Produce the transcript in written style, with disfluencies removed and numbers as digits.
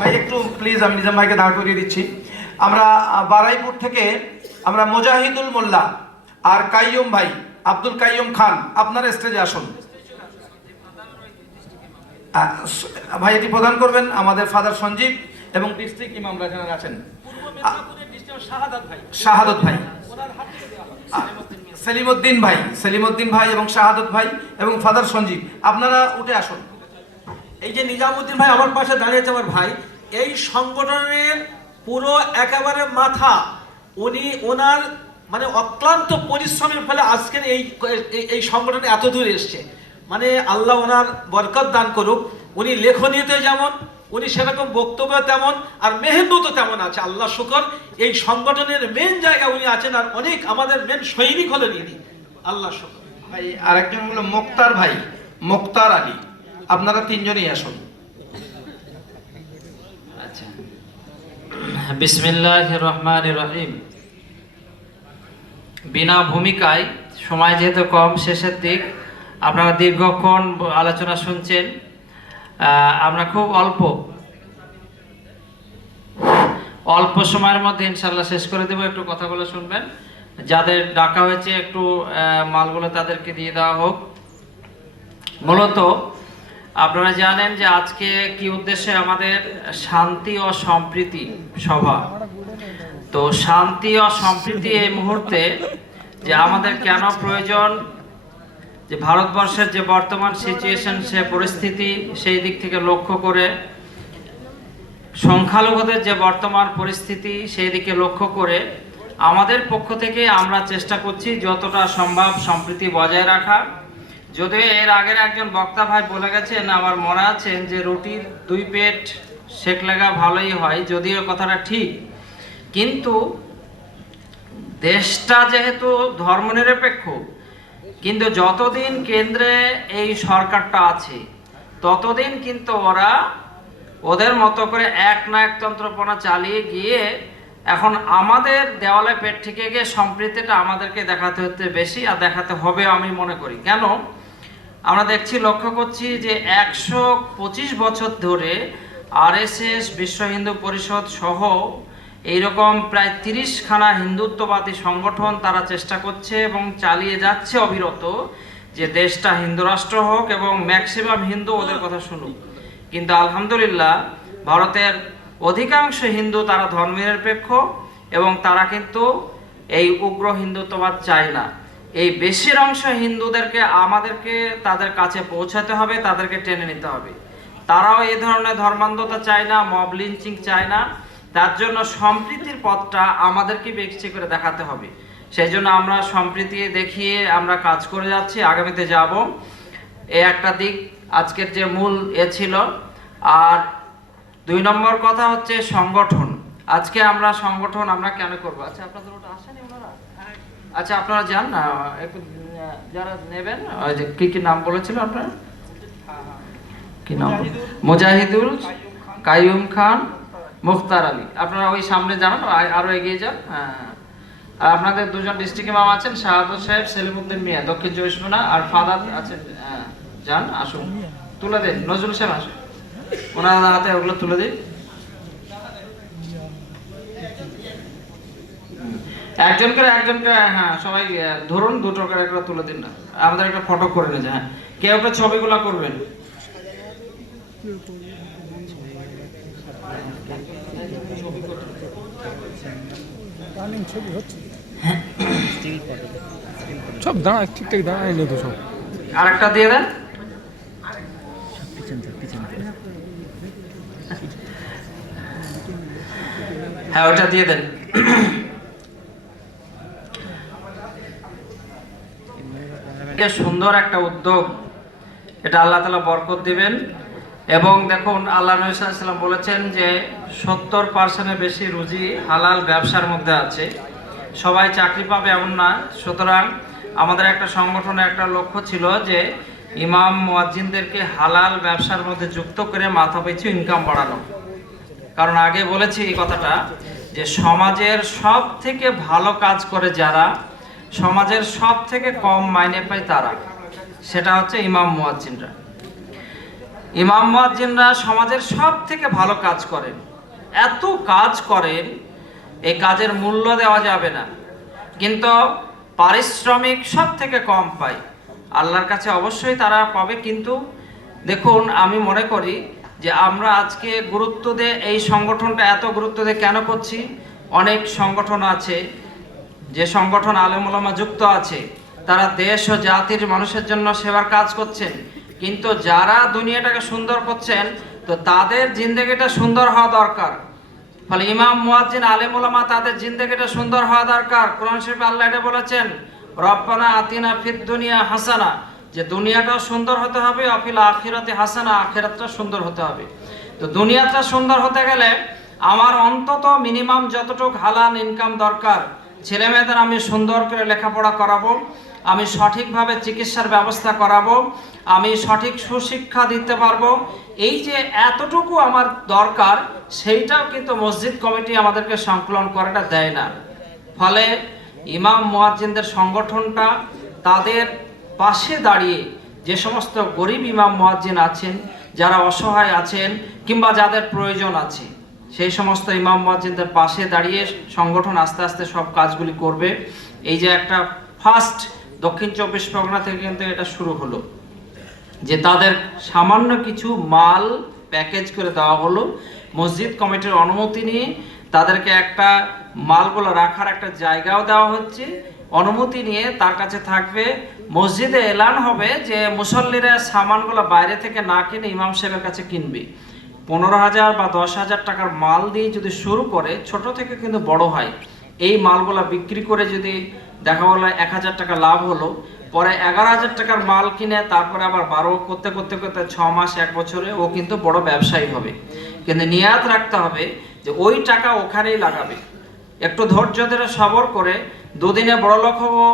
ভাই একটু প্লিজ, আমি নিজাম ভাইকে দাঁড় করিয়ে দিচ্ছি। আমরা বারাইপুর থেকে আমরা মুজাহিদুল মোল্লা আর কাইয়ুম ভাই, আব্দুল কাইয়ুম খান, আপনারা স্টেজে আসুন। ভাই এটি প্রদান করবেন আমাদের ফাদার সঞ্জীব এবং ডিস্ট্রিক্ট ইমামরা যারা আছেন, শাহাদত ভাই, সেলিমউদ্দিন ভাই এবং শাহাদত ভাই এবং ফাদার সঞ্জীব, আপনারা উঠে আসুন। এই যে নিজামউদ্দিন ভাই আমার পাশে দাঁড়িয়েছে, আমার ভাই, এই সংগঠনের পুরো একেবারে মাথা, উনি ওনার মানে অক্লান্ত পরিশ্রমের ফলে আজকের এই সংগঠন এত দূর এসছে। মানে আল্লাহ ওনার বরকত দান করুক। উনি লেখনীতে যেমন, উনি সেরকম বক্তব্য তেমন, আর মেহনতও তেমন আছে। আল্লাহ শুকর, এই সংগঠনের মেন জায়গা উনি আছেন, আর অনেক আমাদের মেন সৈনিক হলেন ইনি। আল্লাহ শুকর। ভাই আরেকজন হলো মুক্তার ভাই, মুক্তার আলী, আপনারা তিনজনই আসুন। আচ্ছা, বিসমিল্লাহির রহমানির রহিম। বিনা ভূমিকায়, সময় যেহেতু কম, শেষের দিক, আপনারা দীর্ঘক্ষণ আলোচনা শুনছেন। আমরা খুব অল্প সময়ের মধ্যে ইনশাল্লাহ শেষ করে দেবো। একটু কথাগুলো শুনবেন। যাদের ডাকা হয়েছে একটু মালগুলো তাদেরকে দিয়ে দেওয়া হোক। মূলত আপনারা জানেন যে আজকে কি উদ্দেশ্যে আমাদের শান্তি ও সম্প্রীতি সভা। তো শান্তি ও সম্প্রীতি এই মুহূর্তে যে আমাদের কেন প্রয়োজন, যে ভারতবর্ষের যে বর্তমান সিচুয়েশন, সে পরিস্থিতি, সেই দিক থেকে লক্ষ্য করে, সংখ্যালঘুদের যে বর্তমান পরিস্থিতি, সেই দিকে লক্ষ্য করে আমাদের পক্ষ থেকে আমরা চেষ্টা করছি যতটা সম্ভব সম্প্রীতি বজায় রাখা। যদিও এর আগের একজন বক্তা ভাই বলে গেছেন, আমার মনে আছেন, যে রুটির 2 পেট সেক লাগা ভালোই হয়, যদিও কথাটা ঠিক, কিন্তু দেশটা যেহেতু ধর্মনিরপেক্ষ, কিন্তু যতদিন কেন্দ্রে এই সরকারটা আছে ততদিন কিন্তু ওরা ওদের মতো করে এক না একতন্ত্রপনা চালিয়ে গিয়ে এখন আমাদের দেওয়ালে পেট থেকে গিয়ে সম্প্রীতিটা আমাদেরকে দেখাতে হতে বেশি, আর দেখাতে হবে আমি মনে করি। কেন? আমরা দেখছি, লক্ষ্য করছি যে 125 বছর ধরে আরএসএস, বিশ্ব হিন্দু পরিষদ সহ এইরকম প্রায় 30খানা হিন্দুত্ববাদী সংগঠন তারা চেষ্টা করছে এবং চালিয়ে যাচ্ছে অবিরত যে দেশটা হিন্দু রাষ্ট্র হোক এবং ম্যাক্সিমাম হিন্দু ওদের কথা শুনুক। কিন্তু আলহামদুলিল্লাহ ভারতের অধিকাংশ হিন্দু তারা ধর্মনিরপেক্ষ এবং তারা কিন্তু এই উগ্র হিন্দুত্ববাদ চায় না। এই বেশির অংশ হিন্দুদেরকে আমাদেরকে তাদের কাছে পৌঁছাতে হবে, তাদেরকে টেনে নিতে হবে। তারাও এই ধরনের ধর্মান্ধতা চায় না, মব লিঞ্চিং চায় না। তার জন্য সম্প্রীতির পথটা আমাদেরকে বেশি করে দেখাতে হবে। সেই জন্য আমরা সম্প্রীতি দেখিয়ে আমরা কাজ করে যাচ্ছি, আগামীতে যাব। এই একটা দিক আজকের যে মূল ছিল। আর 2 নম্বর কথা হচ্ছে সংগঠন। আজকে আমরা সংগঠন আমরা কেন করব? আচ্ছা, আপনাদের ওটা আসেনি ওনারা? আচ্ছা, আপনারা যান না, একটু যারা নেবেন, ওই যে কি নাম বলেছিল আপনারা, কি নাম? মুজাহিদুল, কাইয়ুম খান, মুখতার আলী। আপনারা ওই সামনে যান, আরো এগিয়ে যান। হ্যাঁ, আর আপনাদের 2জন ডিস্ট্রিক্ট ইমাম আছেন, শাহাদত সাহেব, সেলিমউদ্দিন মিয়া, দক্ষিণ চব্বিশ পরগনা, আর ফাদার আছেন। যান, আসুন, তুলে দিন। নজরুল সাহেব আসুন, ওনার হাতে ওগুলো তুলে দিন। একজন করে, হ্যাঁ, সবাই ধরুন, 2টো করে একটা তুলে দিন না, আমাদের একটা ফটো করে নিয়ে যায়। হ্যাঁ, কেউ একটা ছবিগুলো করবেন। সব দাঁড়া, ঠিকঠাক দাঁড়ায় না তো সব। আর একটা দিয়ে দেন। হ্যাঁ, ওটা দিয়ে দেন। সুন্দর একটা উদ্যোগ, এটা আল্লাহ তাআলা বরকত দিবেন। এবং দেখুন, আল্লাহ নবী সাল্লাল্লাহু আলাইহি ওয়াসাল্লাম বলেছেন যে 70%-এর বেশি রুজি হালাল ব্যবসার মধ্যে আছে। সবাই চাকরি পাবে এমন না। সুতরাং আমাদের একটা সংগঠনের একটা লক্ষ্য ছিল যে ইমাম মুয়াজ্জিনদেরকে হালাল ব্যবসার মধ্যে যুক্ত করে মাথা পিছু ইনকাম বাড়ানো। কারণ আগে বলেছি এই কথাটা, যে সমাজের সব থেকে ভালো কাজ করে যারা, সমাজের সব থেকে কম মাইনে পায় তারা, সেটা হচ্ছে ইমাম মুয়াজ্জিনরা। ইমাম মুয়াজ্জিনরা সমাজের সব থেকে ভালো কাজ করেন, এত কাজ করেন এই কাজের মূল্য দেওয়া যাবে না, কিন্তু পারিশ্রমিক সব থেকে কম পায়। আল্লাহর কাছে অবশ্যই তারা পাবে, কিন্তু দেখুন আমি মনে করি যে আমরা আজকে গুরুত্ব দিয়ে এই সংগঠনটা এত গুরুত্ব দিয়ে কেন করছি। অনেক সংগঠন আছে, যে সংগঠন আলেম ওলামা যুক্ত আছে, তারা দেশ ও জাতির মানুষের জন্য সেবার কাজ করছেন, কিন্তু যারা দুনিয়াটাকে সুন্দর করছেন তো তাদের জিন্দেগিটা সুন্দর হওয়া দরকার। ফলে ইমাম মুয়াজ্জিন আলেম ওলামা তাদের জিন্দেগিটা সুন্দর হওয়া দরকার। কোরআন শরীফে আল্লাহ এটা বলেছেন, রব্বানা আতিনা ফিদ দুনিয়া হাসানা, যে দুনিয়াটাও সুন্দর হতে হবে, অফিল আখিরাতে হাসানা, আখিরাতটা সুন্দর হতে হবে। তো দুনিয়াটা সুন্দর হতে গেলে আমার অন্তত মিনিমাম যতটুকু হালাল ইনকাম দরকার, ছেলে মেয়েদের আমি সুন্দর করে লেখাপড়া করাবো, আমি সঠিকভাবে চিকিৎসার ব্যবস্থা করাবো, আমি সঠিক সুশিক্ষা দিতে পারবো, এই যে এতটুকু আমার দরকার সেইটাও কিন্তু মসজিদ কমিটি আমাদেরকে সংকলন করাটা দেয় না। ফলে ইমাম মুয়াজ্জিনদের সংগঠনটা তাদের পাশে দাঁড়িয়ে যে সমস্ত গরিব ইমাম মুয়াজ্জিন আছেন, যারা অসহায় আছেন কিংবা যাদের প্রয়োজন আছে, সেই সমস্ত ইমাম মুয়াজ্জিনদের পাশে দাঁড়িয়ে সংগঠন আস্তে আস্তে সব কাজগুলি করবে। এই যে একটা ফার্স্ট দক্ষিণ 24 পরগনা থেকে কিন্তু এটা শুরু হলো, যে তাদের সামান্য কিছু মাল প্যাকেজ করে দেওয়া হলো, মসজিদ কমিটির অনুমতি নিয়ে তাদেরকে একটা মালগুলো রাখার একটা জায়গাও দেওয়া হচ্ছে, অনুমতি নিয়ে তার কাছে থাকবে। মসজিদে এলান হবে যে মুসল্লিরা সামানগুলো বাইরে থেকে না কিনে ইমাম সাহেবের কাছে কিনবে। 15,000 বা 10,000 টাকার মাল দিয়ে যদি শুরু করে, ছোট থেকে কিন্তু বড় হয়। এই মালগুলো বিক্রি করে যদি দেখা হলো 1,000 টাকা লাভ হলো, পরে 11,000 টাকার মাল কিনে তারপরে আবার 12 করতে করতে করতে 6 মাস 1 বছরে ও কিন্তু বড় ব্যবসায়ী হবে। কিন্তু নিয়াত রাখতে হবে যে ওই টাকা ওখানেই লাগাবে, একটু ধৈর্য ধরে সবর করে 2 দিনে বড় লোক হবো